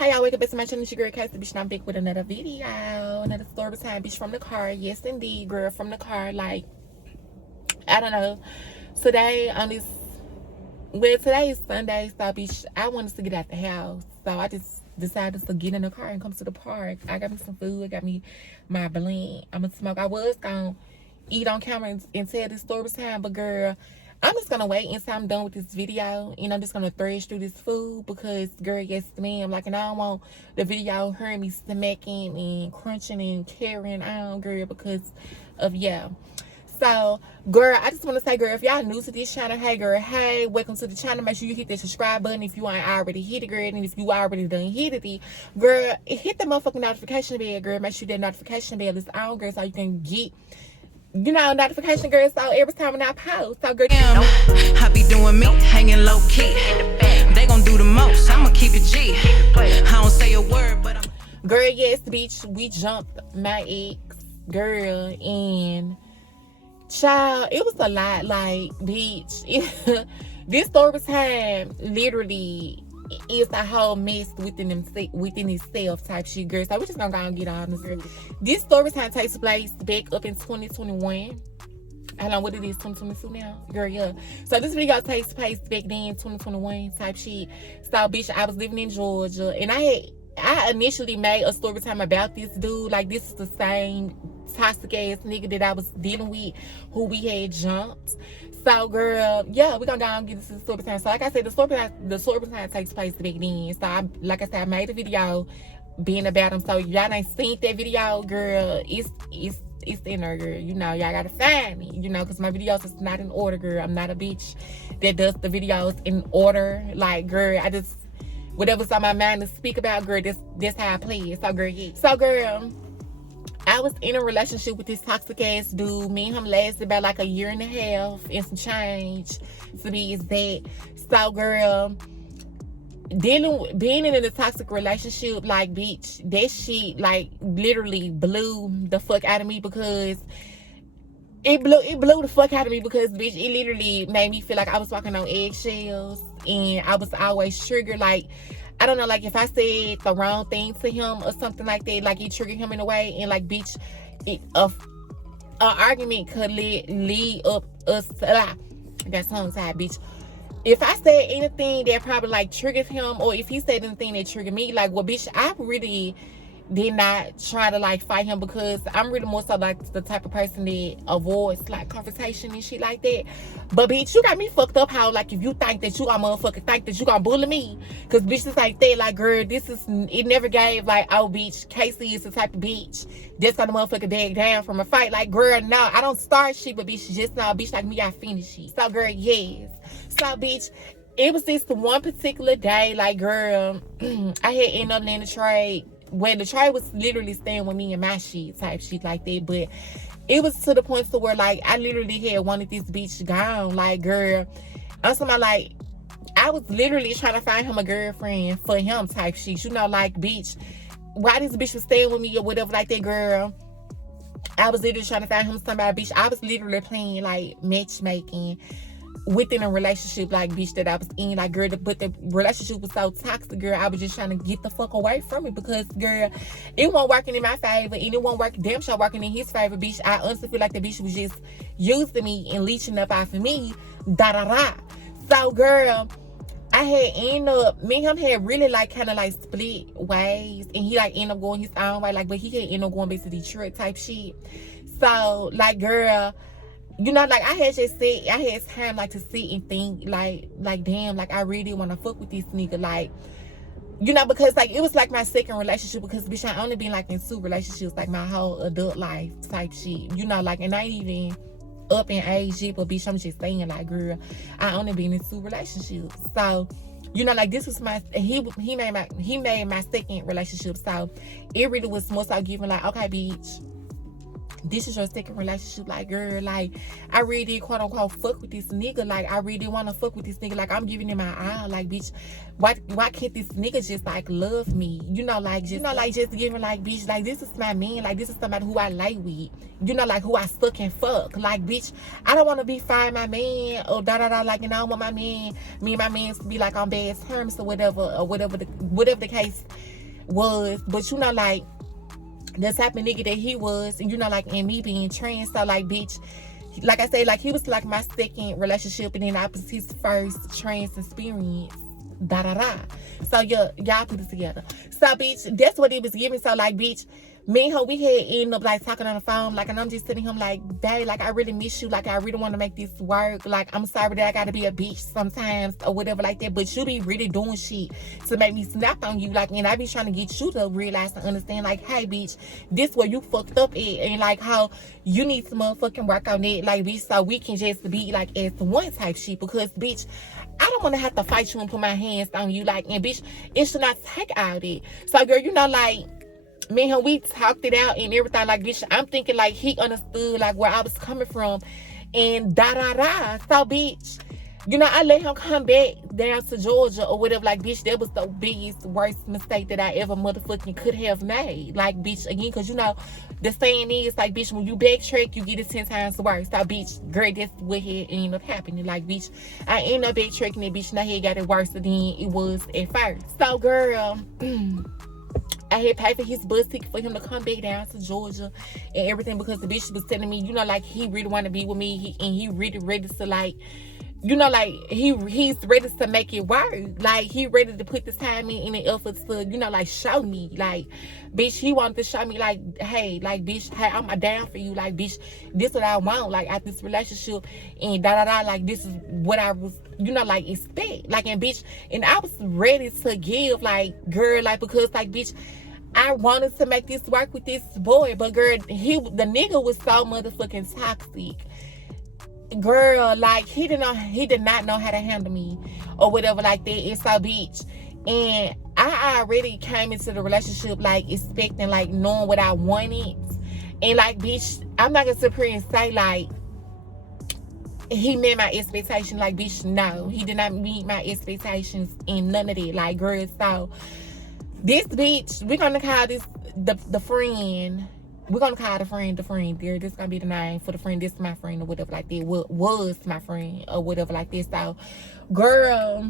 Hey y'all, welcome back to my channel. It's your girl Casey, bitch, and I'm back with another video, another story time, bitch, from the car. Yes indeed, girl, from the car. Like, I don't know, today on this, well, today is Sunday, so bitch, I wanted to get out the house, so I just decided to get in the car and come to the park. I got me some food, I got me my blunt, I'm gonna smoke. I was gonna eat on camera and tell this story time, but girl, I'm just gonna wait until I'm done with this video, and I'm just gonna thresh through this food because, girl, yes ma'am, like, and I don't want the video hearing me smacking and crunching and carrying on, girl, because of, yeah. So, girl, I just want to say, girl, if y'all new to this channel, hey, girl, hey, welcome to the channel. Make sure you hit that subscribe button if you ain't already hit it, girl. And if you already done hit it, girl, hit the motherfucking notification bell, girl. Make sure that notification bell is on, girl, so you can get, you know, notification, girl, so every time when I post. So, girl, I be doing me, hanging low key. They gon' do the most, I'ma keep it G. I don't say a word, but I'm... Girl, yes, bitch, we jumped my ex, girl, and... child, it was a lot. Like, bitch, this story time literally is a whole mess within itself type shit, girl. So we're just gonna go and get on this, girl. This story time takes place back up in 2021. I don't know what it is, 2022 now, girl. Yeah. So this video takes place back then, 2021 type shit. So, bitch, I was living in Georgia, and I initially made a story time about this dude. Like, this is the same toxic ass nigga that I was dealing with, who we had jumped. So, girl, yeah, we're gonna go and get into the story time. So, like I said, the story time takes place back then. So, like I said, I made a video being about him. So, y'all ain't seen that video, girl. It's in there, girl. You know, y'all gotta find me, you know, because my videos is not in order, girl. I'm not a bitch that does the videos in order. Like, girl, I just, whatever's on my mind to speak about, girl, that's how I play it. So, girl, yeah. So, girl, I was in a relationship with this toxic ass dude. Me and him lasted about like a year and a half and some change, to be exact. So, girl, being in a toxic relationship, like, bitch, that shit, like, literally blew the fuck out of me, because it blew the fuck out of me, because, bitch, it literally made me feel like I was walking on eggshells, and I was always triggered. Like, I don't know, like, if I said the wrong thing to him or something like that, like, it triggered him in a way, and, like, bitch, an argument could lead up us to, I got tongue tied, bitch. If I said anything that probably, like, triggered him, or if he said anything that triggered me, like, well, bitch, I really did not try to, like, fight him, because I'm really more so, like, the type of person that avoids, like, confrontation and shit like that. But, bitch, you got me fucked up how, like, if you think that you gonna motherfucking think that you gonna bully me, because, bitch, it's like that. Like, girl, it never gave, like, oh, bitch, Casey is the type of bitch that's gonna motherfucking back down from a fight. Like, girl, no, I don't start shit, but, bitch, just no, bitch, like me, I finish it. So, girl, yes. So, bitch, it was this one particular day, like, girl, I had ended up in the trade. Well, the trade was literally staying with me and my shit, type shit like that. But it was to the point to where, like, I literally had wanted this bitch gone. Like, girl, I'm somebody, like, I was literally trying to find him a girlfriend for him type shit. You know, like, bitch, why this bitch was staying with me or whatever like that, girl. I was literally trying to find him somebody, bitch. I was literally playing, like, matchmaking within a relationship, like, bitch, that I was in, like, girl, but the relationship was so toxic, girl. I was just trying to get the fuck away from it, because, girl, it wasn't working in my favor, and it wasn't working, damn sure working in his favor, bitch. I honestly feel like the bitch was just using me and leeching up off of me, da-da-da. So, girl, I had ended up, me and him had really, like, kind of, like, split ways, and he, like, ended up going his own way, like, but he had ended up going back to Detroit type shit. So, like, girl, you know, like, I had time, like, to sit and think, like, damn, like, I really want to fuck with this nigga, like, you know, because, like, it was, like, my second relationship, because, bitch, I only been, like, in 2 relationships, like, my whole adult life type shit, you know, like, and I ain't even up in age yet, but, bitch, I'm just saying, like, girl, I only been in 2 relationships, so, you know, like, this was he made my second relationship, so, it really was more so giving, like, okay, bitch, this is your second relationship, like, girl, like, I really did, quote unquote, fuck with this nigga, like, I really want to fuck with this nigga, like, I'm giving him my all, like, bitch, why can't this nigga just, like, love me, you know, like, just giving, like, bitch, like, this is my man, like, this is somebody who I lay with, you know, like, who I suck and fuck, like, bitch, I don't want to be firing my man, or da-da-da, like, you know, I want my man, me and my man to be, like, on bad terms, or whatever the case was. But you know, like, the type of nigga that he was, and you know, like, and me being trans, so like, bitch, like I say, like, he was like my second relationship, and then I was his first trans experience. Da da da. So yeah, y'all put it together. So bitch, that's what it was giving. So like, bitch, me and her, we had ended up like talking on the phone, like, and I'm just telling him like, babe, like, I really miss you, like, I really want to make this work, like, I'm sorry that I gotta be a bitch sometimes or whatever like that, but you be really doing shit to make me snap on you, like, and I be trying to get you to realize and understand, like, hey bitch, this where you fucked up at, and like how you need to motherfucking work on it, like, bitch, so we can just be like as one type shit, because bitch, I don't want to have to fight you and put my hands on you, like, and bitch, it should not take out it. So girl, you know, like, me and him, we talked it out and everything, like, bitch, I'm thinking like he understood like where I was coming from and da da da. So bitch, you know, I let him come back down to Georgia or whatever, like, bitch, that was the biggest, worst mistake that I ever motherfucking could have made. Like, bitch, again, because, you know, the saying is, like, bitch, when you backtrack, you get it 10 times worse. So, bitch, girl, that's what had ended up happening. Like, bitch, I ended up backtracking it, bitch, now he got it worse than it was at first. So, girl, I had paid for his bus ticket for him to come back down to Georgia and everything, because the bitch was telling me, you know, like, he really want to be with me, and he really ready to, like, you know, like, he's ready to make it work. Like, he ready to put this time in the efforts to, you know, like, show me. Like, bitch, he wanted to show me, like, hey, like, bitch, hey, I'm down for you. Like, bitch, this what I want, like, out this relationship, and da-da-da, like, this is what I was, you know, like, expect. Like, and bitch, and I was ready to give, like, girl, like, because, like, bitch, I wanted to make this work with this boy, but girl, the nigga was so motherfucking toxic. Girl, like, he did not know how to handle me or whatever like that. And so, bitch, and I already came into the relationship like expecting, like, knowing what I wanted, and like, bitch, I'm not gonna sit here and say like he met my expectation. Like, bitch, no, he did not meet my expectations in none of that. Like, girl, so this bitch, we're gonna call this the friend. We're gonna call the friend, girl. This gonna be the name for the friend. This is my friend or whatever like that. Was my friend or whatever like this. So, girl,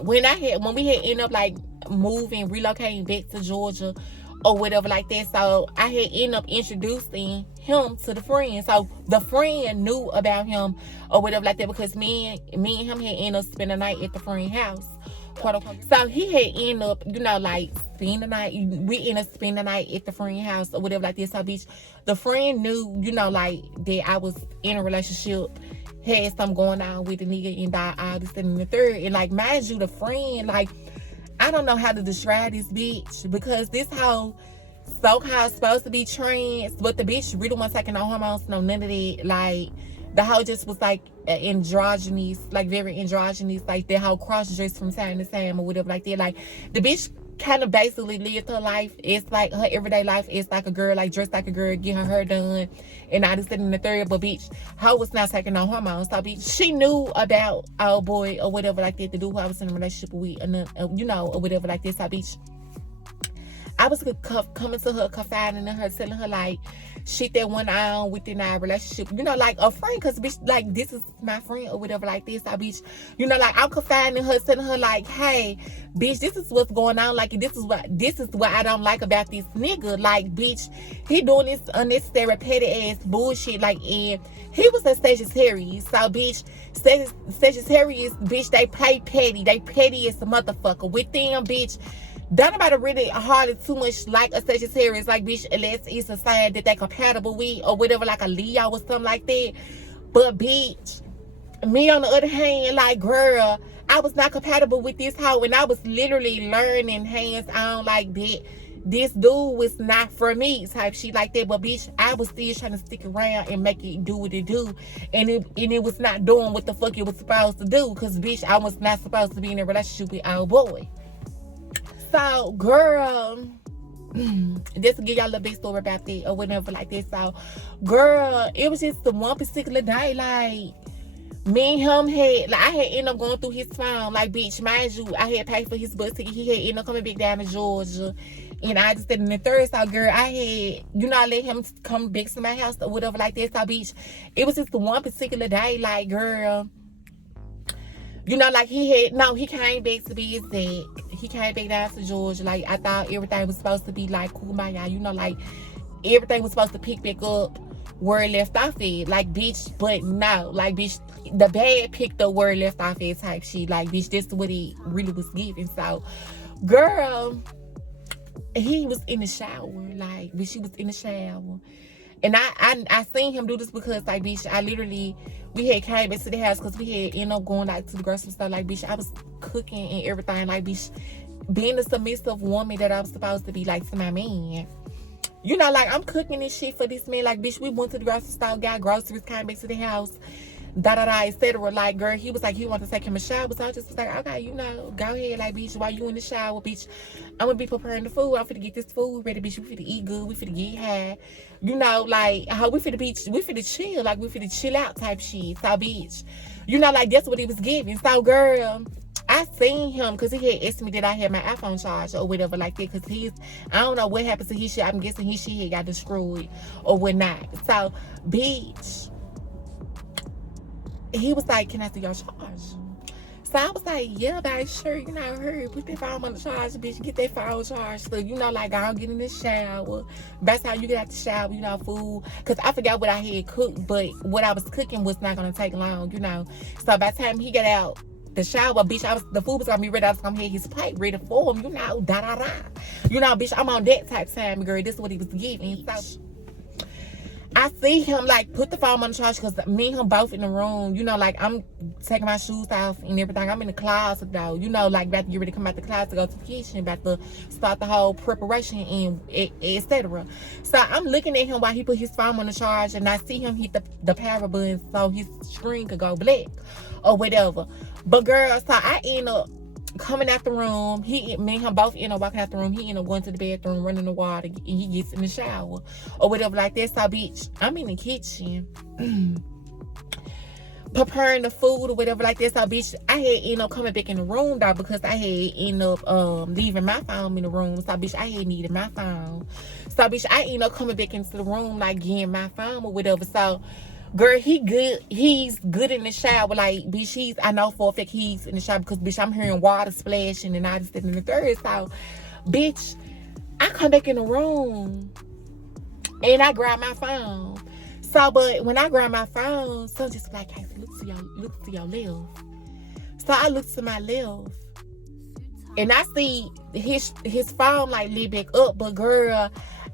when we had ended up like moving, relocating back to Georgia or whatever like that. So I had ended up introducing him to the friend. So the friend knew about him or whatever like that, because me and him had ended up spending the night at the friend's house. So he had ended up, you know, like, spending the night. We ended up spending the night at the friend's house or whatever like this. So, bitch, the friend knew, you know, like, that I was in a relationship, had something going on with the nigga, and all this and the third. And, like, mind you, the friend, like, I don't know how to describe this bitch, because this hoe so-called supposed to be trans, but the bitch really wasn't taking no hormones, no none of that. Like, the hoe just was like androgynous, like very androgynous, like that hoe cross-dressed from time to time or whatever like that. Like, the bitch kind of basically lived her life. It's like her everyday life is like a girl, like dressed like a girl, get her hair done, and I just sitting in the third. But bitch, hoe was not taking no hormones. So bitch, she knew about our boy or whatever like that, the dude who I was in a relationship with, you know, or whatever like this. So bitch, I was coming to her, confiding in her, telling her like shit that went on within our relationship, you know, like a friend, because bitch, like, this is my friend or whatever like this. I bitch, you know, like, I'm confiding in her, telling her like, hey bitch, this is what's going on, like, this is what I don't like about this nigga. Like, bitch, he doing this unnecessary petty ass bullshit, like, and he was a Sagittarius. So bitch, Sagittarius, bitch, they play petty, they petty as a motherfucker. With them, bitch, don't nobody really hardly too much like a Sagittarius, like, bitch, unless it's a sign that they compatible with or whatever, like a Leo or something like that. But bitch, me on the other hand, like, girl, I was not compatible with this hoe, and I was literally learning hands on, like, that this dude was not for me type shit like that. But bitch, I was still trying to stick around and make it do what it do, and it was not doing what the fuck it was supposed to do, because bitch, I was not supposed to be in a relationship with our boy. So, girl, just to give y'all a little big story about that or whatever like this. So, girl, it was just the one particular day, like, me and him had, like, I had ended up going through his phone. Like, bitch, mind you, I had paid for his bus ticket. He had ended up coming back down to Georgia, and I just said in the third. So, girl, I had, you know, I let him come back to my house or whatever like that. So, bitch, it was just the one particular day, like, girl, You know, like he came back to be exact. He came back down to Georgia. Like, I thought everything was supposed to be like kumbaya. You know, like everything was supposed to pick back up where it left off at. Like, bitch, but no. Like, bitch, the bad picked up where it left off at type shit. Like, bitch, that's what it really was giving. So, girl, he was in the shower. Like, bitch, he was in the shower. And I seen him do this because, like, bitch, we had came back to the house because we had ended up going, like, to the grocery store. Like, bitch, I was cooking and everything. Like, bitch, being the submissive woman that I was supposed to be, like, to my man. You know, like, I'm cooking this shit for this man. Like, bitch, we went to the grocery store, got groceries, came back to the house, etc. Like, girl, he was like, he wanted to take him a shower. So I just was like, okay, you know, go ahead. Like, bitch, while you in the shower, bitch, I'm gonna be preparing the food. I'm finna get this food ready, bitch. We finna eat good. We finna get high. You know, like, how we finna chill. Like, we finna chill out type shit. So, bitch, you know, like, that's what he was giving. So, girl, I seen him because he had asked me that I had my iPhone charged or whatever like that. Because I don't know what happened to his shit. I'm guessing his shit had got destroyed or whatnot. So, bitch, he was like, can I see your charge? So I was like, yeah, babe, sure. You know, hurry, put that phone on the charge, bitch. Get that phone charged. So, you know, like, I'll get in the shower. That's how you get out the shower, you know, food. Because I forgot what I had cooked, but what I was cooking was not going to take long, you know. So by the time he got out the shower, bitch, the food was going to be ready. I was going to have his plate ready for him, you know, da-da-da. You know, bitch, I'm on that type of time, girl. This is what he was giving. So I see him, like, put the phone on the charge because me and him both in the room. You know, like, I'm taking my shoes off and everything. I'm in the closet, though. You know, like, about to get ready to come out the closet to go to the kitchen, about to start the whole preparation and etc. So I'm looking at him while he put his phone on the charge, and I see him hit the power button so his screen could go black or whatever. But, girl, so I end up coming out the room. Me and him both end up walking out the room. He end up going to the bathroom, running the water, and he gets in the shower or whatever like that. So, bitch, I'm in the kitchen preparing the food or whatever like that. So, bitch, I had end up coming back in the room, though, because I had end up leaving my phone in the room. So, bitch, I had needed my phone. So, bitch, I end up coming back into the room, like, getting my phone or whatever. So, girl, he's good in the shower. Like, bitch, I know for a fact he's in the shower because, bitch, I'm hearing water splashing and I just in the third. So, bitch, I come back in the room and I grab my phone. So, but when I grab my phone, someone just like, hey, look to your left. So I look to my left and I see his phone, like, lit back up. But, girl,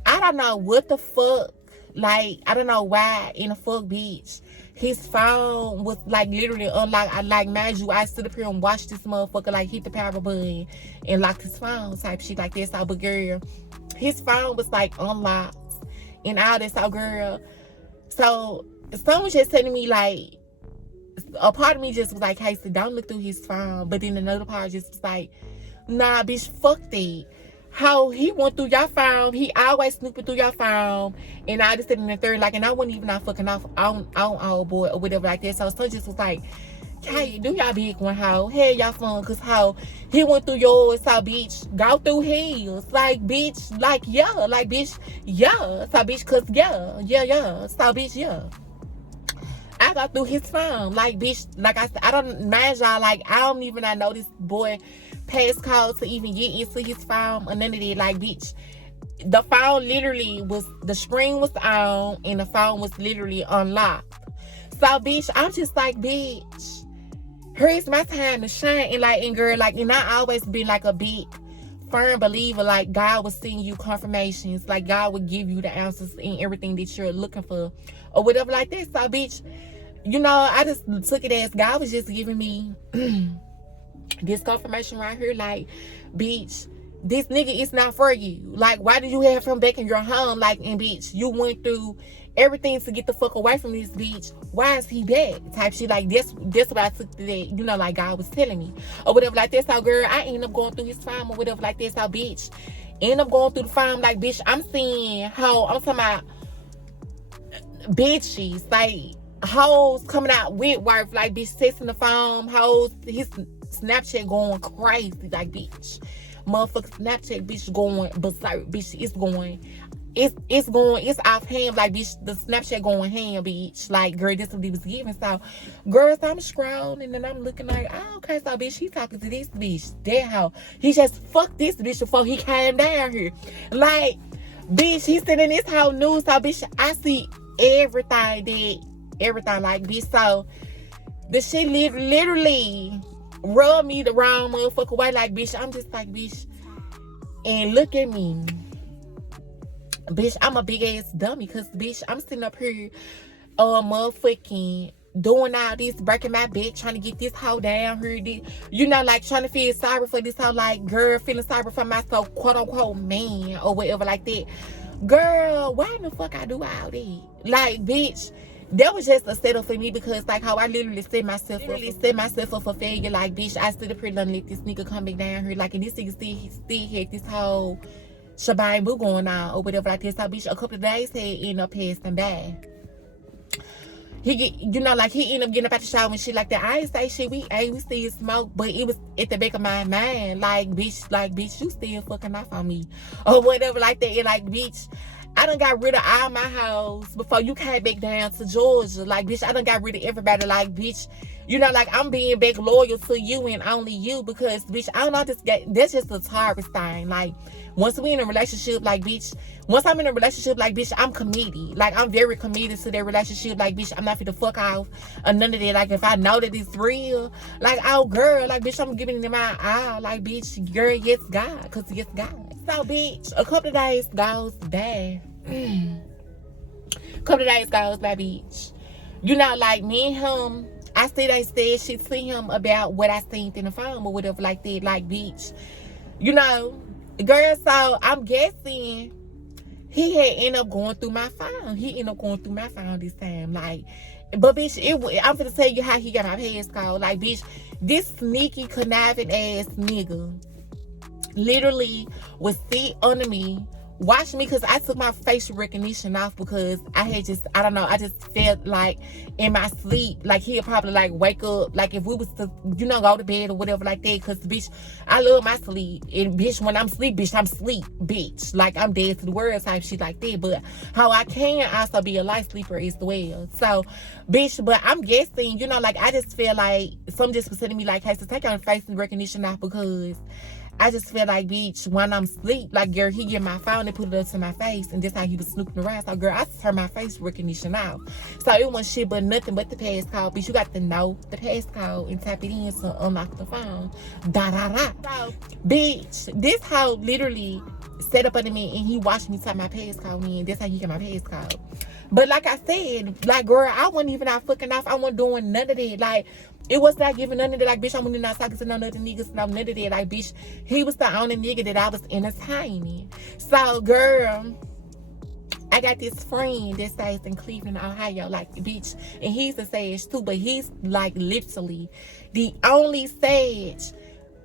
I don't know what the fuck. Like, I don't know why in the fuck, bitch, his phone was, like, literally unlocked. Like, mind you, I stood up here and watched this motherfucker, like, hit the power button and locked his phone type shit like that. So, but, girl, his phone was, like, unlocked and all that. So, girl, so someone was just telling me, like, a part of me just was like, hey, so don't look through his phone. But then another part just was like, nah, bitch, fuck that. How he went through your phone, he always snooping through your phone, and I just sitting in the third, like, and I wasn't even not fucking off on old boy or whatever like that. So just was like, hey, do y'all big one, how? Hey, y'all fun, cause how he went through yours, so bitch, go through his, like, bitch, like, yeah, like, bitch, yeah, so bitch, cause yeah, so bitch, yeah. I got through his phone, like, bitch, like I said, I don't mind y'all, like, I don't even know this boy passcode to even get into his phone or none of that. Like, bitch, the phone literally was, the screen was on and the phone was literally unlocked. So, bitch, I'm just like, bitch, here's my time to shine. And, like, and girl, like, and I always been like a big firm believer, like, God will send you confirmations, like, God will give you the answers and everything that you're looking for or whatever like that. So, bitch, you know, I just took it as God was just giving me this confirmation right here, like, bitch, this nigga is not for you. Like, why did you have him back in your home? Like, and bitch, you went through everything to get the fuck away from this bitch. Why is he back? Type shit. Like, that's what I took to that, you know, like, God was telling me or whatever like that. So, girl, I end up going through his phone or whatever like that. So, bitch, end up going through the phone, like, bitch, I'm seeing how, I'm talking about bitches, like, hoes coming out with work, like, bitch, texting the phone, hoes, his Snapchat going crazy, like, bitch, motherfucker Snapchat, bitch, going berserk, bitch, it's going it's off hand, like, bitch, the Snapchat going hand, bitch. Like, girl, this is what he was giving. So, girls, I'm scrolling and I'm looking like, oh, okay, so, bitch, he talking to this bitch. That how he just fucked this bitch before he came down here. Like, bitch, he sitting in this whole news. So, bitch, I see everything, like, bitch. So, the shit literally rubbed me the wrong motherfucker way. Like, bitch, I'm just like, bitch, and look at me. Bitch, I'm a big ass dummy, cause bitch, I'm sitting up here motherfucking doing all this, breaking my back, trying to get this hoe down here, you know, like, trying to feel sorry for this hoe, like, girl, feeling sorry for myself, quote unquote man or whatever like that. Girl, why in the fuck I do all that? Like, bitch, that was just a setup for me, because like how I literally set myself up for failure. Like, bitch, I stood up here and let this nigga come back down here, like, and this nigga still had this whole shebang boo going on or whatever like this. So, bitch, a couple of days he end up passing by. He get, you know, like, he end up getting up out the shower and shit like that. I ain't say shit, we still smoke, but it was at the back of my mind, like, bitch, you still fucking off on me or whatever like that. And like, bitch, I done got rid of all my hoes before you came back down to Georgia. Like, bitch, I done got rid of everybody. Like, bitch, you know, like, I'm being back loyal to you and only you, because, bitch, I don't know, that's just the Taurus thing. Like, once we in a relationship, like, bitch, once I'm in a relationship, like, bitch, I'm committed. Like, I'm very committed to that relationship. Like, bitch, I'm not finna fuck off or none of that. Like, if I know that it's real, like, oh, girl, like, bitch, I'm giving it my all. Like, bitch, girl, yes, God, because yes, God. So, bitch, a couple of days goes by. Couple of days goes by, bitch. You know, like, me and him, I still ain't said shit to him about what I seen in the phone or whatever like that. Like, bitch, you know, girl, so I'm guessing he had ended up going through my phone. He ended up going through my phone this time. Like, but bitch, I'm gonna tell you how he got my passcode. Like, bitch, this sneaky, conniving ass nigga literally was sit under me, watch me, because I took my facial recognition off, because I don't know, I just felt like in my sleep, like, he'll probably like wake up, like, if we was to, you know, go to bed or whatever like that, because, bitch, I love my sleep, and, bitch, when I'm sleep, bitch, I'm sleep, bitch, like, I'm dead to the world type shit like that. But how I can also be a light sleeper as well. So, bitch, but I'm guessing, you know, like, I just feel like some just was telling me, like, hey, so take your facial recognition off, because I just feel like, bitch, when I'm asleep, like, girl, he get my phone and put it up to my face, and that's how he was snooping around. So, girl, I turned my face recognition off. So, it wasn't shit but nothing but the passcode. Bitch, you got to know the passcode and tap it in to unlock the phone. So, bitch, this hoe literally set up under me, and he watched me type my passcode in. That's how he get my passcode. But like I said, like, girl, I wasn't even out fucking off. I wasn't doing none of that. Like, it was not giving none of that. Like, bitch, I wasn't not talking to no other niggas, no none of that. Like, bitch, he was the only nigga that I was entertaining. So, girl, I got this friend that stays in Cleveland, Ohio, like, bitch, and he's a Sage too, but he's, like, literally the only Sage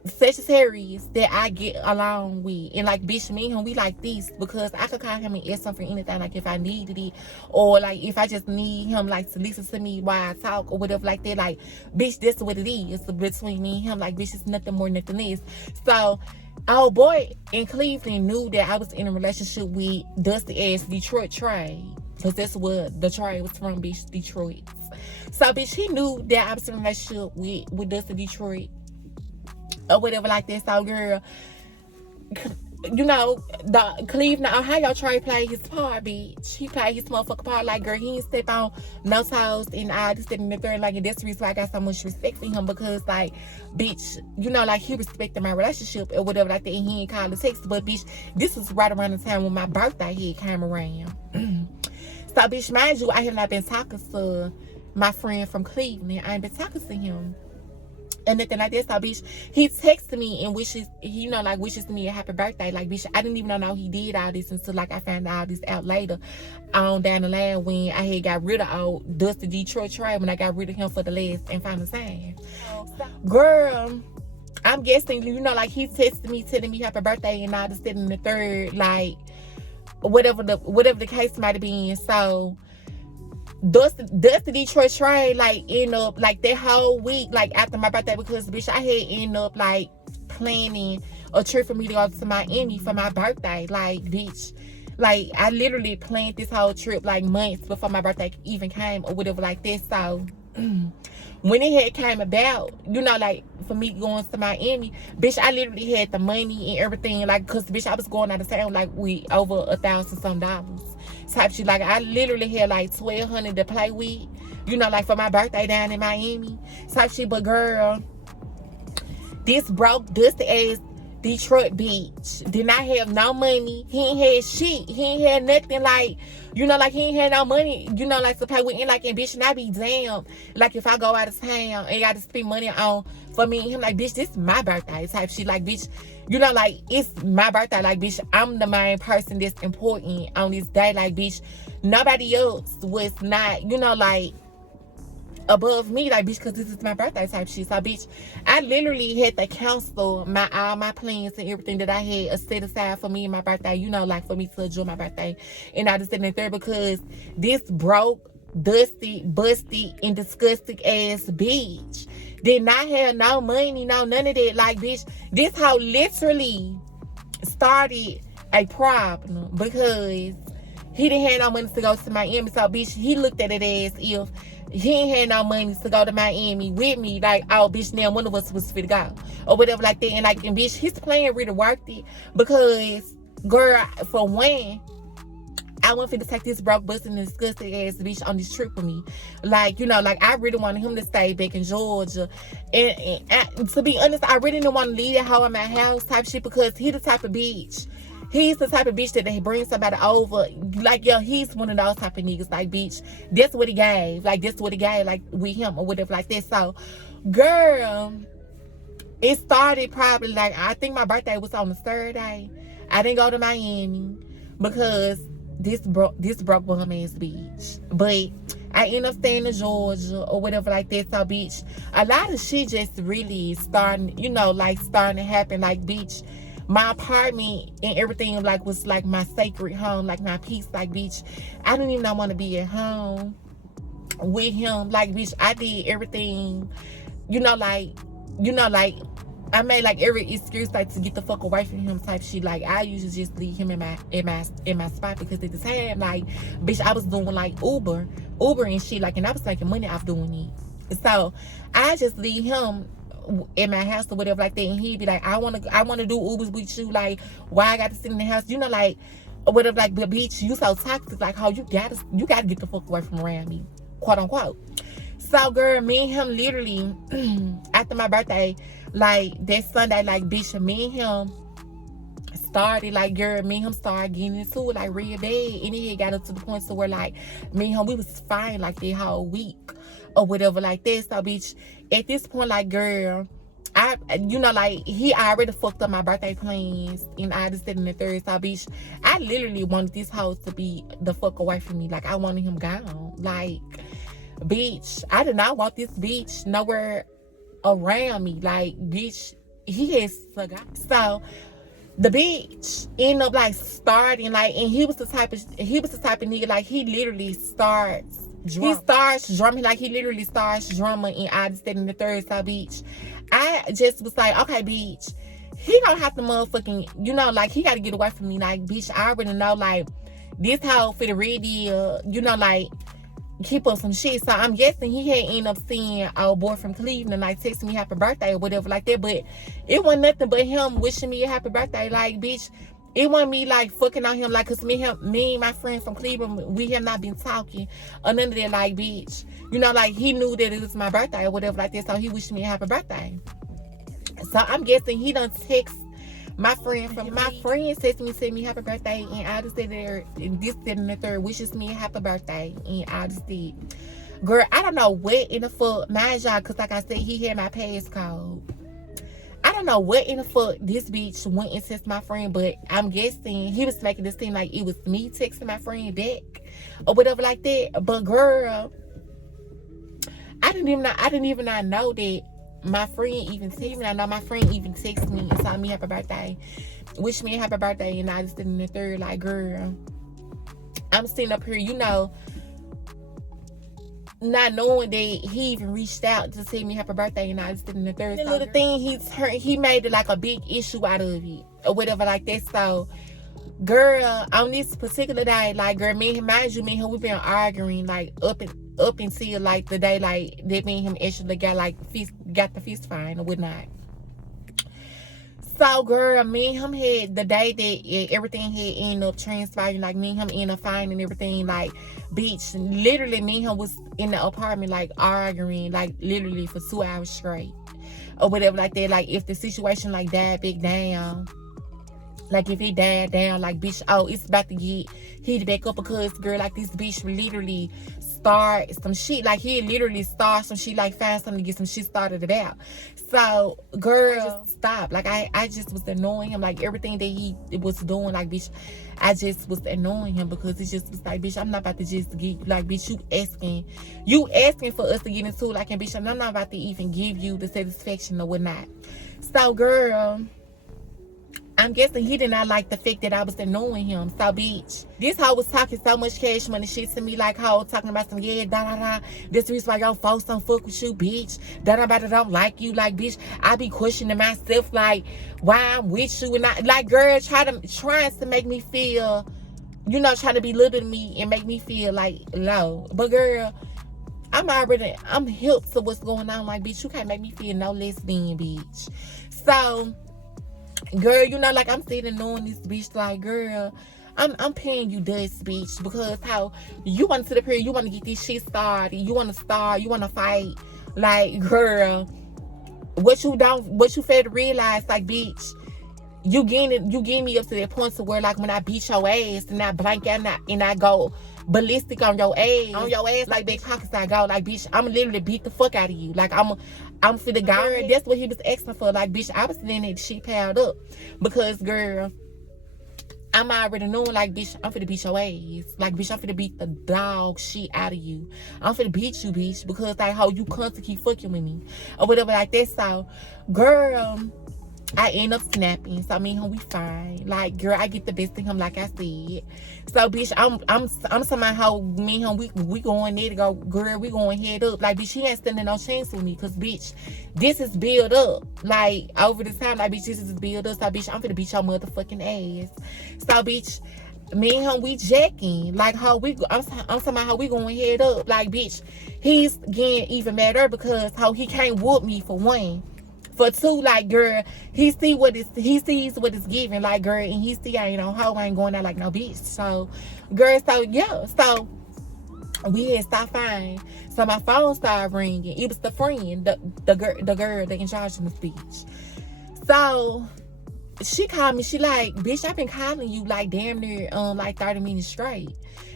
Sagittarius that I get along with. And, like, bitch, me and him, we like this, because I could call him and ask him for anything, like, if I needed it, or, like, if I just need him, like, to listen to me while I talk or whatever like that. Like, bitch, that's what it is between me and him. Like, bitch, it's nothing more, nothing less. So, our boy in Cleveland knew that I was in a relationship with dusty ass Detroit Trey, because that's what the Trey was from, bitch, Detroit. So, bitch, he knew that I was in a relationship with dusty Detroit or whatever like that. So, girl, you know, the Cleveland, Ohio Trey played his part, bitch. He played his motherfucking part. Like, girl, he ain't step on no toes and all this, and the third. Like, and that's the reason why I got so much respect for him, because, like, bitch, you know, like, he respected my relationship or whatever like that, and he ain't called the text. But, bitch, this was right around the time when my birthday had came around. So, bitch, mind you, I have not been talking to my friend from Cleveland. I ain't been talking to him and nothing like that. So, bitch, he texted me and wishes me a happy birthday. Like, bitch, I didn't even know he did all this until, like, I found all this out later on down the line, when I had got rid of old Dusty Detroit Trey, when I got rid of him for the last and final time. Girl, I'm guessing, you know, like, he texted me telling me happy birthday and all this, that, and the third, like, whatever the case might have been. So, Dusty Detroit Trey, like, end up, like, that whole week, like, after my birthday, because, bitch, I had end up, like, planning a trip for me to go to Miami for my birthday. Like, bitch, Like, I literally planned this whole trip like months before my birthday even came or whatever like that. So when it had came about, you know, like for me going to Miami, bitch, I literally had the money and everything, like, cause bitch, I was going out of town like we over $1,000 some type shit. Like, I literally had like $1,200 to play with, you know, like for my birthday down in Miami type shit. But girl, this broke dusty ass Detroit bitch did not have no money. He ain't had shit. He ain't had nothing, like, you know, like he ain't had no money, you know, like to pay with. And like, and bitch, and I be damn, like if I go out of town and got to spend money on for me and him, like, bitch, this is my birthday type shit. Like, bitch, you know, like it's my birthday. Like, bitch, I'm the main person that's important on this day. Like, bitch, nobody else was not, you know, like above me, like, bitch, because this is my birthday type shit. So, bitch, I literally had to cancel all my plans and everything that I had set aside for me and my birthday, you know, like for me to enjoy my birthday. And I just sitting there because this broke, dusty, busty, and disgusting ass bitch did not have no money, no none of that. Like, bitch, this hoe literally started a problem because he didn't have no money to go to Miami. So, bitch, he looked at it as if he ain't had no money to go to Miami with me. Like, oh, bitch, now one of us was fit to go or whatever like that. And like, and bitch, his plan really worked it because, girl, for one, I want to take this broke, busting, and disgusting ass bitch on this trip with me. Like, you know, like, I really wanted him to stay back in Georgia. And to be honest, I really didn't want to leave that hoe in my house type shit because he the type of bitch. He's the type of bitch that they bring somebody over. Like, yo, he's one of those type of niggas. Like, bitch, that's what he gave. Like, that's what he gave, like, with him or whatever like that. So, girl, it started probably, like, I think my birthday was on the third day. I didn't go to Miami because this broke bum ass bitch. But I ended up staying in Georgia or whatever like that. So, bitch, a lot of shit just really starting, you know, like, starting to happen. Like, bitch, my apartment and everything, like, was like my sacred home, like my peace. Like, bitch, I didn't even want to be at home with him. Like, bitch, I did everything, you know, like I made like every excuse, like, to get the fuck away from him type shit. Like, I usually just leave him in my spot because at the time, like, bitch, I was doing like Uber and shit, like, and I was making money off doing it. So I just leave him in my house or whatever like that, and he'd be like, I wanna do Ubers with you, like, why I got to sit in the house, you know, like, or whatever, like, but bitch, you so toxic, like, how you gotta get the fuck away from around me, quote unquote. So, girl, me and him literally after my birthday, like that Sunday, like, bitch, me and him started, like, girl, me and him started getting into it like real bad, and it got up to the point to where, like, me and him, we was fine like that whole week or whatever like that. So, bitch, at this point, like, girl, you know, like, he already fucked up my birthday plans, and I just did in the third. So, bitch, I literally wanted this hoe to be the fuck away from me. Like, I wanted him gone. Like, bitch, I did not want this bitch nowhere around me. Like, bitch, he has forgot. So the bitch ended up, like, starting, like, and he was the type of nigga, like, he literally starts drumming, like, he literally starts drumming, and I just stayed in the third. So, bitch, I just was like, okay, bitch, he gonna have to motherfucking, you know, like, he gotta get away from me. Like, bitch, I already know, like, this hoe for the radio, you know, like, keep up some shit. So I'm guessing he had ended up seeing our boy from Cleveland, like, texting me happy birthday or whatever like that. But it wasn't nothing but him wishing me a happy birthday. Like, bitch, it wasn't me, like, fucking on him, like, cause me and my friend from Cleveland, we have not been talking or none of that. Like, bitch, you know, like, he knew that it was my birthday or whatever like that, so he wished me a happy birthday. So I'm guessing he done text my friend texted me, said me happy birthday, and I just said there, this, that, and the third, wishes me a happy birthday, and I just did. Girl, I don't know what in the fuck, mind y'all, because like I said, he had my passcode. I don't know what in the fuck this bitch went and texted my friend, but I'm guessing he was making it seem like it was me texting my friend back or whatever like that. But girl, I didn't even know that my friend even texted me. I know my friend even texted me and told me happy birthday, wish me a happy birthday, and I just did in the third. Like, girl, I'm sitting up here, you know, not knowing that he even reached out to tell me happy birthday, and I just did in the third. The little thing he made it like a big issue out of it or whatever like that. So Girl, on this particular day, like, girl, me and him, mind you, me and him, we been arguing, like, up until, like, the day, like, that me and him actually got the fist fine or whatnot. So, girl, me and him had, the day that everything had ended up transpiring, like, me and him ended up fighting and everything, like, bitch, literally, me and him was in the apartment, like, arguing, like, literally for 2 hours straight, or whatever, like that. Like, if the situation, like, died back down, like, if it died down, like, bitch, oh, it's about to get heated back up, because, girl, like, this bitch literally start some shit. Like, he literally start some shit, like, find something to get some shit started about. So, girl, just stop. Like, I just was annoying him. Like, everything that he was doing, like, bitch, I just was annoying him, because it just was like, bitch, I'm not about to just get, like, bitch, you asking for us to get into it, like, and bitch, I'm not about to even give you the satisfaction or whatnot. So, girl, I'm guessing he did not like the fact that I was annoying him. So, bitch, this hoe was talking so much cash money shit to me, like, hoe talking about some, yeah, da-da-da, this the reason why your folks don't fuck with you, bitch, da-da-da, don't like you, like, bitch, I be questioning myself, like, why I'm with you, and I, like, girl, trying to make me feel, you know, trying to belittle me and make me feel, like, low. But, girl, I'm hip to what's going on, like, bitch, you can't make me feel no less than, bitch. So, girl, you know, like, I'm sitting knowing this bitch, like, girl, I'm paying you dust, bitch, because how you want to sit up here, you want to get this shit started, you want to fight, like, girl, what you fail to realize, like, bitch, you getting me up to that point to where, like, when I beat your ass and I blank out and I go ballistic on your ass, like, bitch, how can I go, like, bitch, I'm literally beat the fuck out of you, like, I'm for the guy. That's what he was asking for. Like, bitch, I was letting that shit piled up. Because, girl, I'm already knowing, like, bitch, I'm finna beat your ass. Like, bitch, I'm finna beat the dog shit out of you. I'm finna beat you, bitch. Because, like, how you constantly keep fucking with me. Or whatever, like that. So, girl, I end up snapping. So, me and him, we fine. Like, girl, I get the best of him, like I said. So, bitch, I'm somehow, me and him, we going there to go, girl, we going head up. Like, bitch, he ain't standing no chance with me. Because, bitch, this is built up. Like, over the time, like, bitch, this is built up. So, bitch, I'm finna beat your motherfucking ass. So, bitch, me and him, we jacking. Like, how I'm somehow we going head up. Like, bitch, he's getting even madder because how he can't whoop me, for one. For two, like, girl, he sees what it's giving, like, girl, and he see I ain't no hoe, I ain't going out like no bitch. So, girl, so yeah, so we had stopped fine. So my phone started ringing. It was the friend, the girl that in charge of this bitch. So she called me. She like, bitch, I've been calling you like damn near like 30 minutes straight.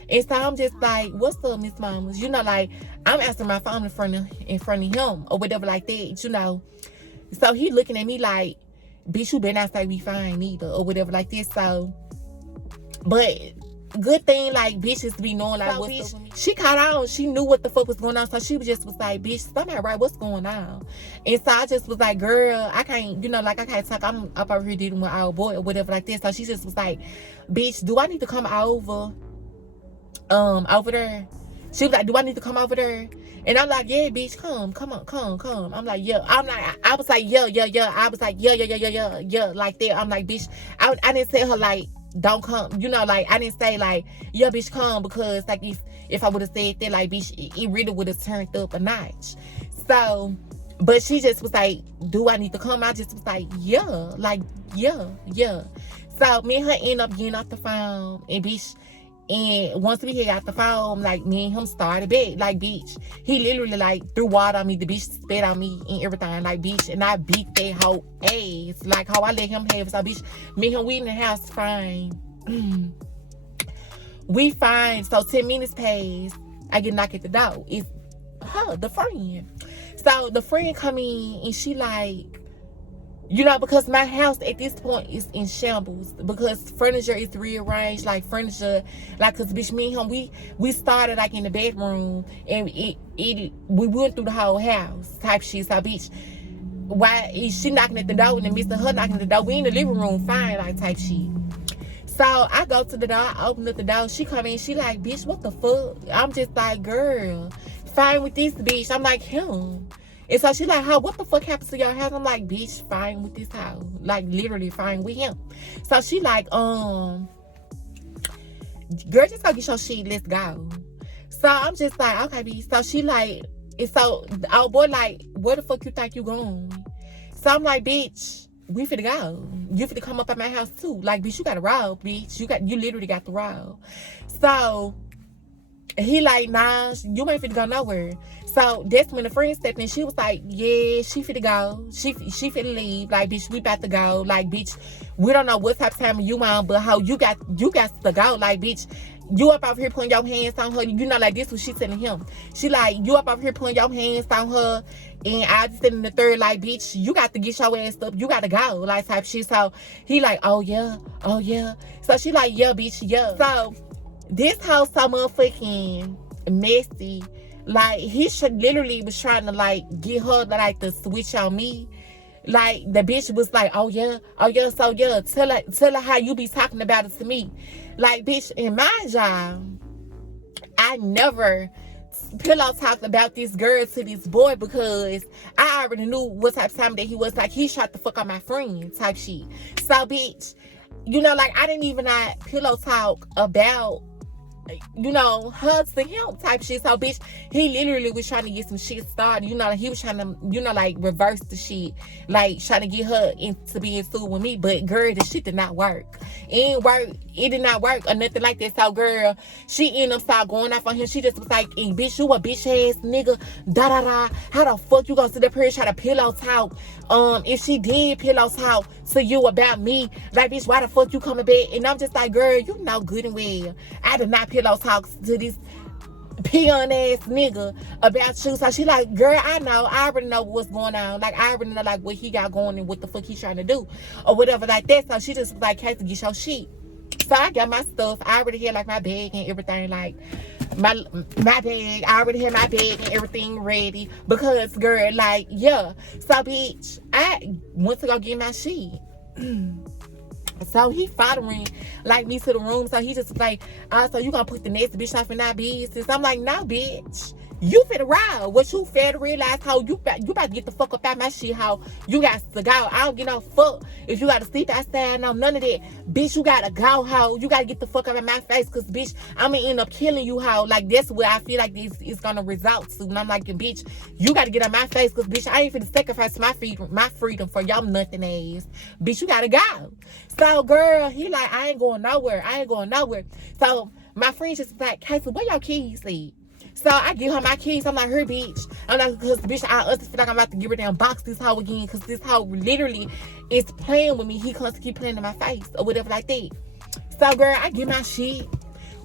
And so I'm just like, what's up, Miss Mamas? You know, like, I'm answering my phone in front of him or whatever like that, you know. So he looking at me like, bitch, you better not say we fine either or whatever like this. So, but good thing, like, bitches be knowing, like, so, what's up. She caught on. She knew what the fuck was going on. So she just was like, bitch, somebody right, what's going on? And so I just was like, girl, I can't, you know, like, I can't talk. I'm up over here dealing with our boy or whatever like this. So she just was like, bitch, do I need to come over there? She was like, do I need to come over there? And I'm like, yeah, bitch, come. I'm like, yeah. I was like, yeah. I was like, yeah, like that. I'm like, bitch, I didn't tell her, like, don't come. You know, like, I didn't say, like, yeah, bitch, come. Because, like, if I would have said that, like, bitch, it really would have turned up a notch. So, but she just was like, do I need to come? I just was like, yeah. Like, yeah. So, me and her end up getting off the phone. And, bitch, and once we got the phone, like, me and him started back. Like, bitch, he literally, like, threw water on me. The bitch spit on me and everything. Like, bitch, and I beat that whole ass. Like, how I let him have it. So, bitch, me and him, we in the house fine. We fine. So, 10 minutes pass. I get knocked at the door. It's her, the friend. So, the friend come in and she like, you know, because my house at this point is in shambles. Because furniture is rearranged, like furniture, like, cause bitch, me and him, we started like in the bedroom, and we went through the whole house type shit. So bitch, why is she knocking at the door in the midst of her knocking at the door? We in the living room, fine, like type shit. So I go to the door, I open up the door, she come in, she like, bitch, what the fuck? I'm just like, girl, fine with this bitch. I'm like, him. And so she like, what the fuck happens to your house? I'm like, bitch, fine with this house. Like, literally fine with him. So she like, girl, just go get your shit, let's go. So I'm just like, okay, bitch. So she like, and so our boy like, where the fuck you think you going? So I'm like, bitch, we finna go. You finna come up at my house too. Like, bitch, you got to roll, bitch. You literally got to roll. So he like, nah, you ain't finna go nowhere. So that's when the friend stepped in. She was like, yeah, she finna go. She finna leave. Like, bitch, we about to go. Like, bitch, we don't know what type of time you on, but how you got to go. Like, bitch, you up over here putting your hands on her. You know, like, this was she telling him. She like, you up over here putting your hands on her. And I just said in the third, like, bitch, you got to get your ass up. You got to go. Like, type shit. So he like, oh, yeah. Oh, yeah. So she like, yeah, bitch, yeah. So this house so motherfucking messy. Like, he literally was trying to, like, get her, like, to switch on me. Like, the bitch was like, oh, yeah, so, yeah, tell her how you be talking about it to me. Like, bitch, in my job, I never pillow talked about this girl to this boy because I already knew what type of time that he was. Like, he shot the fuck on my friend type shit. So, bitch, you know, like, I didn't even not pillow talk about, you know, her to him type shit. So, bitch, he literally was trying to get some shit started. You know, like, he was trying to, you know, like, reverse the shit. Like, trying to get her into being sued with me. But, girl, the shit did not work. It did not work or nothing like that. So, girl, she ended up start going off on him. She just was like, hey, bitch, you a bitch ass nigga. Da-da-da. How the fuck you gonna sit up here and try to pillow talk? If she did pillow talk to you about me, like, bitch, why the fuck you coming back? And I'm just like, girl, you know good and well I did not pillow talk to this peon ass nigga about you. So she like, girl, I already know what's going on. Like, I already know, like, what he got going and what the fuck he trying to do or whatever like that. So she just was like, Casey, get your shit. So I got my stuff. I already had, like, my bag and everything, like, my bag. I already had my bag and everything ready because, girl, like, yeah. So, bitch, I went to go get my shit. So he following, like, me to the room. So he just was like, so you gonna put the next bitch off in our business? I'm like, no, bitch. You finna ride. What you fair to realize how you about to get the fuck up out my shit, how you got to go. I don't get no fuck if you gotta sleep outside, no, none of that. Bitch, you gotta go, how you gotta get the fuck out of my face, cause bitch, I'm gonna end up killing you, how, like, that's where I feel like this is gonna result to. And I'm like, bitch, you gotta get out my face, cause bitch, I ain't finna sacrifice my freedom for y'all nothing ass. Bitch, you gotta go. So, girl, he like, I ain't going nowhere. So my friend just was like, Casey, where your keys at? So I give her my keys. I'm like, her bitch. I'm like, because bitch, I just feel like I'm about to get ready and box this hoe again. Because this hoe literally is playing with me. He comes to keep playing in my face or whatever like that. So, girl, I get my shit.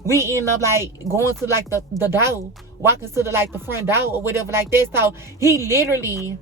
We end up, like, going to, like, the door. Walking to, like, the front door or whatever like that. So he literally,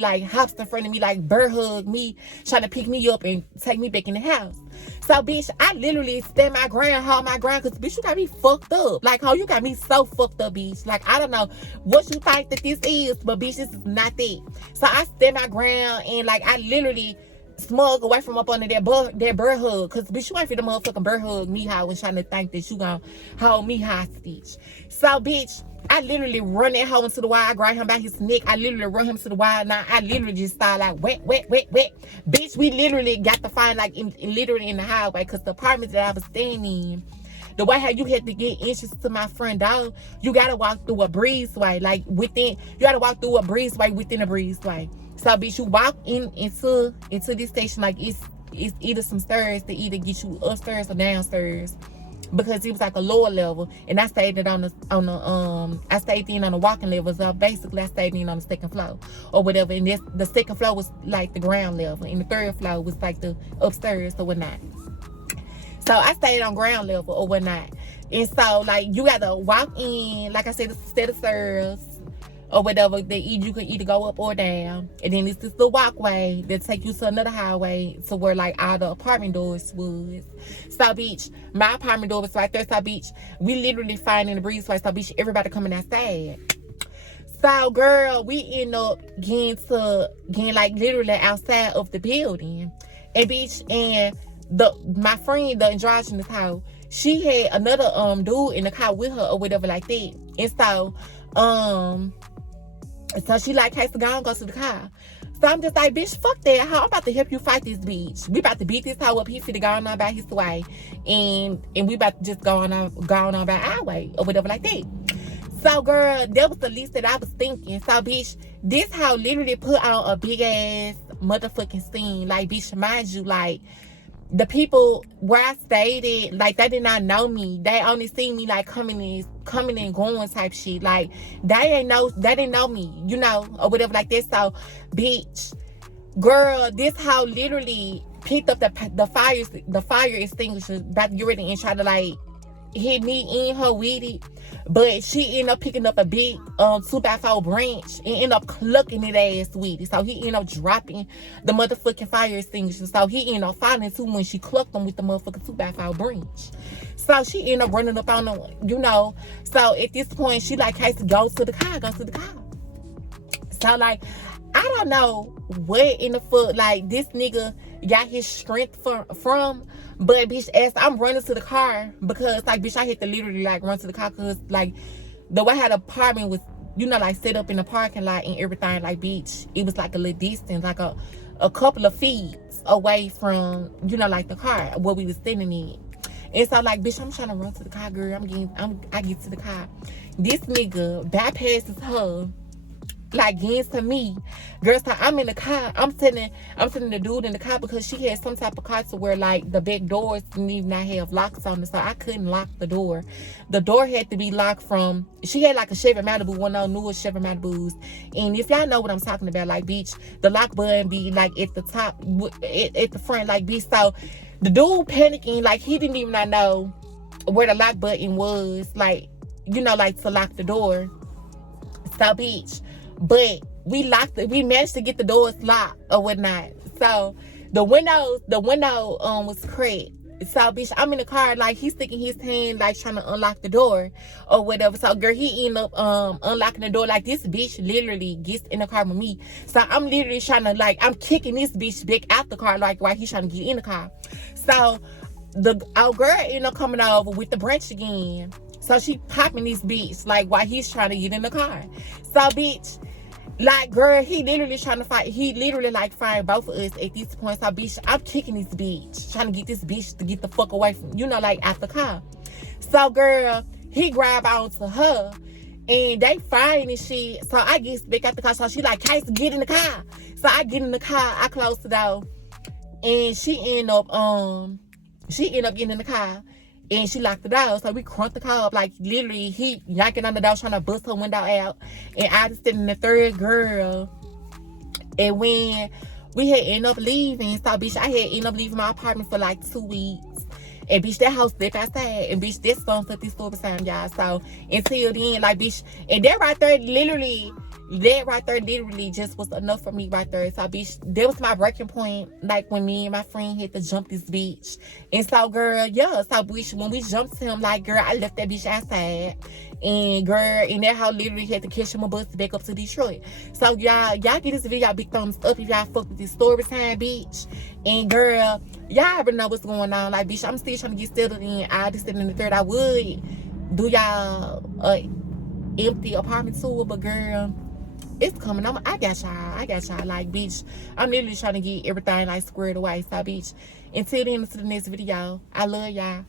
like, hops in front of me, like, bird hug me, trying to pick me up and take me back in the house. So, bitch, I literally stand my ground, hold my ground, because, bitch, you got me fucked up. Like, how you got me so fucked up, bitch. Like, I don't know what you think that this is, but, bitch, this is not that. So, I stand my ground, and, like, I literally smug away from up under that bird hug, because, bitch, you ain't finna motherfucking bird hug me, how, and trying to think that you gonna hold me hostage. So, bitch, I literally run that hoe into the wire. I grab him by his neck. I literally run him to the wire. Now, I literally just start like, wet. Bitch, we literally got to find, like, literally in the highway. Because the apartment that I was staying in, the way how you had to get inches to my front door, you got to walk through a breezeway. Like, you got to walk through a breezeway within a breezeway. So, bitch, you walk into this station, like, it's either some stairs to either get you upstairs or downstairs. Because it was like a lower level, and I stayed in on the walking level. So basically I stayed in on the second floor or whatever. And the second floor was like the ground level, and the third floor was like the upstairs or whatnot. So I stayed on ground level or whatnot. And so, like, you gotta walk in, like I said, it's a set of stairs or whatever, that you can either go up or down. And then it's this little walkway that take you to another highway to where, like, all the apartment doors was. So, bitch, my apartment door was right there. So, bitch, we literally finding the breezeway. So, bitch, everybody coming outside. So, girl, we end up getting like, literally outside of the building. And, bitch, and my friend, the androgynous hoe, she had another dude in the car with her or whatever like that. And so she like, hey, so go to the car. So I'm just like, bitch, fuck that hoe. I'm about to help you fight this bitch. We about to beat this hoe up. He finna go on about his way. And we about to just go on about our way. Or whatever like that. So, girl, that was the least that I was thinking. So, bitch, this hoe literally put on a big-ass motherfucking scene. Like, bitch, mind you, like, the people where I stayed at, like, they did not know me. They only seen me, like, coming and going type shit. Like, they didn't know me, you know, or whatever like that. So, bitch, girl, this hoe literally picked up the fire extinguisher, about to get ready and try to, like, hit me in her with it. But she ended up picking up a big 2x4 branch and ended up clucking it ass with it. So he ended up dropping the motherfucking fire extinguisher. So he ended up falling too when she clucked him with the motherfucking 2x4 branch. So she ended up running up on him, you know. So at this point, she like, Casey, go to the car. So like, I don't know where in the fuck, like, this nigga got his strength from. But, bitch, as I'm running to the car, because, like, bitch, I had to literally, like, run to the car, because, like, the way how the apartment was, you know, like, set up in the parking lot and everything, like, bitch, it was, like, a little distance, like, a couple of feet away from, you know, like, the car, where we was sitting in. And so, like, bitch, I'm trying to run to the car, girl. I get to the car. This nigga bypasses her, like, getting to me, girl. So I'm in the car. I'm sitting the dude in the car, because she had some type of car to where, like, the back doors didn't even not have locks on it, so I couldn't lock the door. The door had to be locked from. She had like a Chevy Malibu, one of those newest Chevy Malibus, and if y'all know what I'm talking about, like, bitch, the lock button be like at the top, at the front, like, bitch. So the dude panicking, like, he didn't even not know where the lock button was, like, you know, like, to lock the door. So, bitch. But we managed to get the doors locked or whatnot. So the window was cracked. So, bitch, I'm in the car, like, he's sticking his hand, like, trying to unlock the door or whatever. So, girl, he ended up unlocking the door. Like, this bitch literally gets in the car with me. So I'm literally trying to, like, I'm kicking this bitch back out the car, like, while he's trying to get in the car. So our girl ended up coming over with the branch again. So she popping this bitch, like, while he's trying to get in the car. So, bitch, like, girl, he literally trying to fight. He literally, like, fighting both of us at this point. So, bitch, I'm kicking this bitch, trying to get this bitch to get the fuck away from, you know, like, out the car. So, girl, he grab onto her, and they fighting and shit. So I get back out the car. So she like, Casey, get in the car. So I get in the car. I close the door, and she end up getting in the car. And she locked the door, so we crunked the car up. Like, literally, he yanking on the door, trying to bust her window out. And I just sitting in the third girl. And when we had ended up leaving, so, bitch, I had ended up leaving my apartment for, like, 2 weeks. And, bitch, that house left outside. And, bitch, that song took this story time, y'all. So, until then, like, bitch, and that right there literally just was enough for me right there. So, bitch, that was my breaking point, like, when me and my friend had to jump this bitch. And so, girl, yeah, so, bitch, when we jumped him, like, girl, I left that bitch outside. And, girl, and that how literally had to catch him a bus back up to Detroit. So, y'all give this video a big thumbs up if y'all fuck with this story time, bitch. And, girl, y'all already know what's going on. Like, bitch, I'm still trying to get settled in. I just sitting in the third. I would do y'all empty apartment tour, but, girl, it's coming. I got y'all. Like, bitch, I'm literally trying to get everything, like, squared away. So, bitch, until then, to the next video, I love y'all.